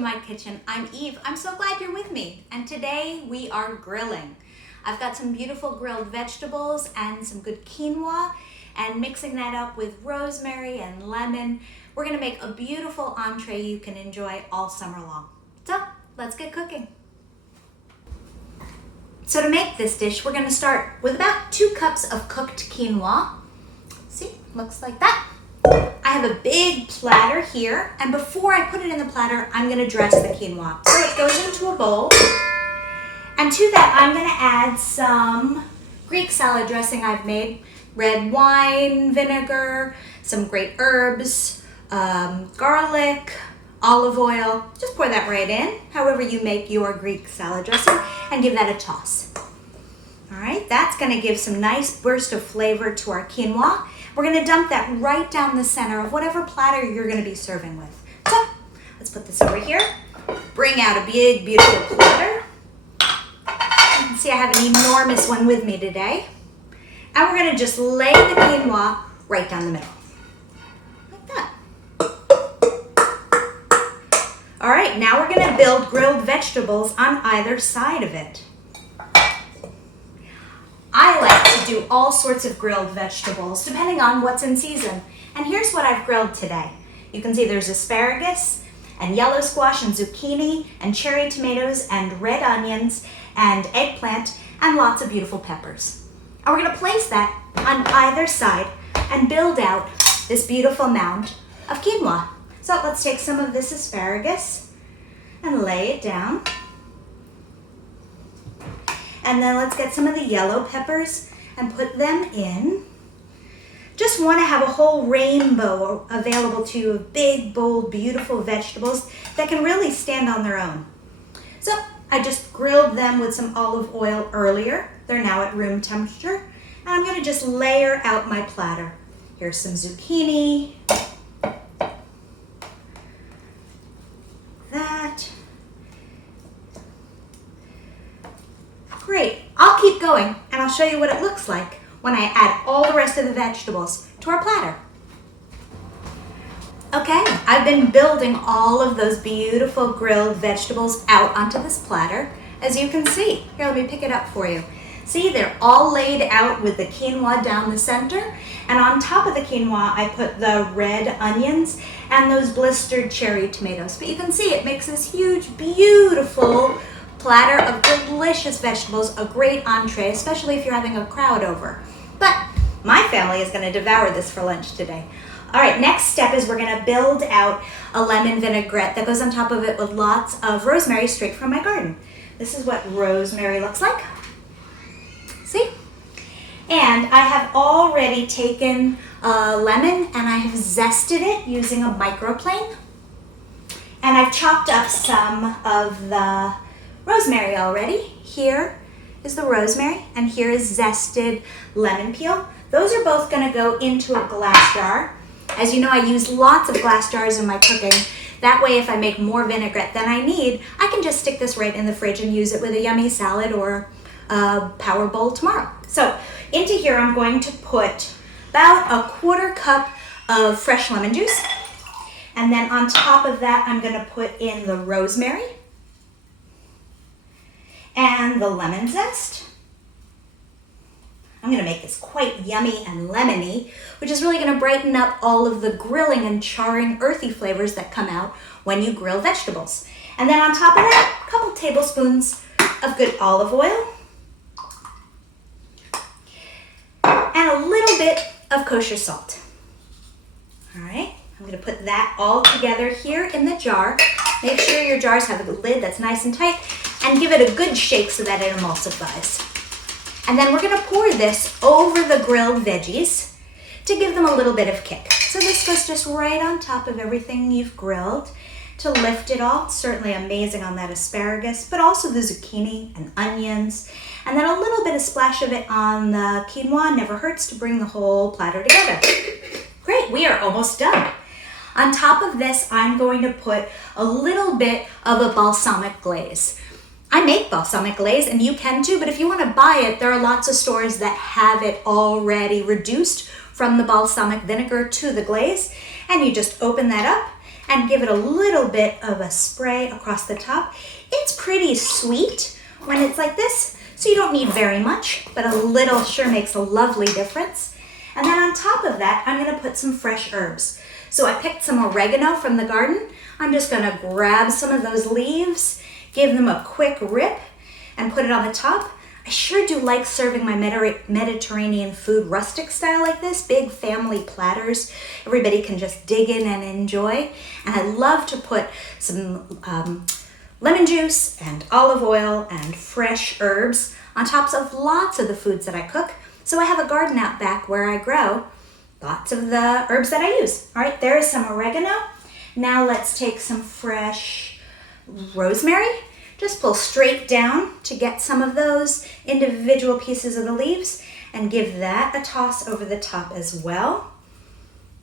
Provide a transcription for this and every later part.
my kitchen. I'm Eve. I'm so glad you're with me. And today we are grilling. I've got some beautiful grilled vegetables and some good quinoa, and mixing that up with rosemary and lemon, we're gonna make a beautiful entree you can enjoy all summer long. So let's get cooking. So to make this dish, we're gonna start with about 2 cups of cooked quinoa. See, looks like that. I have a big platter here, and before I put it in the platter, I'm gonna dress the quinoa. So it goes into a bowl, and to that I'm gonna add some Greek salad dressing I've made, red wine, vinegar, some great herbs, garlic, olive oil. Just pour that right in, however you make your Greek salad dressing, and give that a toss. All right, that's gonna give some nice burst of flavor to our quinoa. We're gonna dump that right down the center of whatever platter you're gonna be serving with. So, let's put this over here. Bring out a big, beautiful platter. You can see I have an enormous one with me today. And we're gonna just lay the quinoa right down the middle. Like that. All right, now we're gonna build grilled vegetables on either side of it. I like to do all sorts of grilled vegetables depending on what's in season. And here's what I've grilled today. You can see there's asparagus and yellow squash and zucchini and cherry tomatoes and red onions and eggplant and lots of beautiful peppers. And we're gonna place that on either side and build out this beautiful mound of quinoa. So let's take some of this asparagus and lay it down. And then let's get some of the yellow peppers and put them in. Just want to have a whole rainbow available to you of big, bold, beautiful vegetables that can really stand on their own. So I just grilled them with some olive oil earlier. They're now at room temperature. And I'm going to just layer out my platter. Here's some zucchini. That. Great, I'll keep going and I'll show you what it looks like when I add all the rest of the vegetables to our platter. Okay, I've been building all of those beautiful grilled vegetables out onto this platter, as you can see. Here, let me pick it up for you. See, they're all laid out with the quinoa down the center, and on top of the quinoa, I put the red onions and those blistered cherry tomatoes. But you can see it makes this huge, beautiful platter of delicious vegetables, a great entree, especially if you're having a crowd over. But my family is going to devour this for lunch today. All right, next step is we're going to build out a lemon vinaigrette that goes on top of it with lots of rosemary straight from my garden. This is what rosemary looks like. See? And I have already taken a lemon and I have zested it using a microplane. And I've chopped up some of the rosemary already. Here is the rosemary and here is zested lemon peel. Those are both going to go into a glass jar. As you know, I use lots of glass jars in my cooking. That way, if I make more vinaigrette than I need, I can just stick this right in the fridge and use it with a yummy salad or a power bowl tomorrow. So into here, I'm going to put about a 1/4 cup of fresh lemon juice. And then on top of that, I'm going to put in the rosemary and the lemon zest. I'm gonna make this quite yummy and lemony, which is really gonna brighten up all of the grilling and charring earthy flavors that come out when you grill vegetables. And then on top of that, a couple tablespoons of good olive oil and a little bit of kosher salt. All right, I'm gonna put that all together here in the jar. Make sure your jars have a lid that's nice and tight, and give it a good shake so that it emulsifies. And then we're gonna pour this over the grilled veggies to give them a little bit of kick. So this goes just right on top of everything you've grilled to lift it all. It's certainly amazing on that asparagus, but also the zucchini and onions. And then a little bit of splash of it on the quinoa. Never hurts to bring the whole platter together. Great, we are almost done. On top of this, I'm going to put a little bit of a balsamic glaze. I make balsamic glaze, and you can too, but if you want to buy it, there are lots of stores that have it already reduced from the balsamic vinegar to the glaze, and you just open that up and give it a little bit of a spray across the top. It's pretty sweet when it's like this, so you don't need very much, but a little sure makes a lovely difference. And then on top of that, I'm gonna put some fresh herbs. So I picked some oregano from the garden. I'm just gonna grab some of those leaves, give them a quick rip, and put it on the top. I sure do like serving my Mediterranean food rustic style like this, big family platters. Everybody can just dig in and enjoy. And I love to put some lemon juice and olive oil and fresh herbs on tops of lots of the foods that I cook. So I have a garden out back where I grow lots of the herbs that I use. All right, there is some oregano. Now let's take some fresh rosemary. Just pull straight down to get some of those individual pieces of the leaves and give that a toss over the top as well,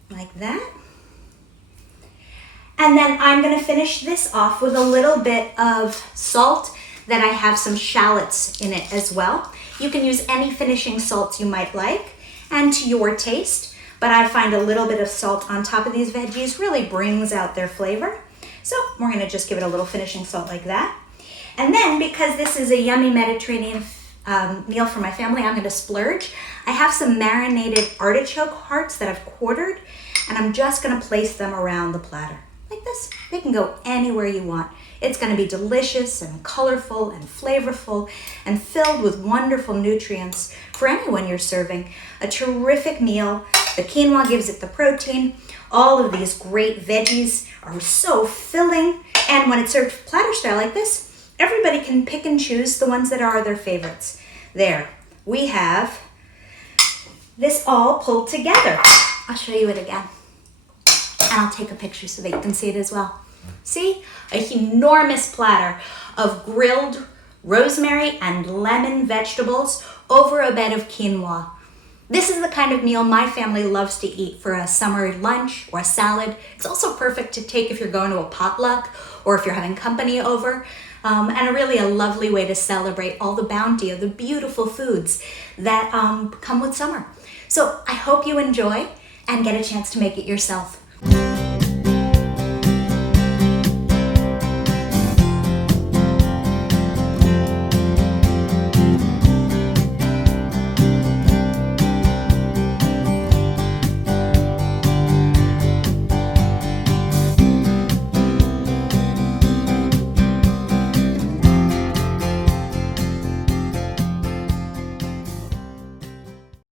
like that. And then I'm gonna finish this off with a little bit of salt that I have some shallots in it as well. You can use any finishing salts you might like and to your taste, but I find a little bit of salt on top of these veggies really brings out their flavor. So we're gonna just give it a little finishing salt like that. And then because this is a yummy Mediterranean meal for my family, I'm gonna splurge. I have some marinated artichoke hearts that I've quartered, and I'm just gonna place them around the platter. Like this. They can go anywhere you want. It's gonna be delicious and colorful and flavorful and filled with wonderful nutrients for anyone you're serving. A terrific meal. The quinoa gives it the protein. All of these great veggies are so filling. And when it's served platter style like this, everybody can pick and choose the ones that are their favorites. There, we have this all pulled together. I'll show you it again. And I'll take a picture so that you can see it as well. See? A enormous platter of grilled rosemary and lemon vegetables over a bed of quinoa. This is the kind of meal my family loves to eat for a summer lunch or a salad. It's also perfect to take if you're going to a potluck or if you're having company over. And really a lovely way to celebrate all the bounty of the beautiful foods that come with summer. So I hope you enjoy and get a chance to make it yourself.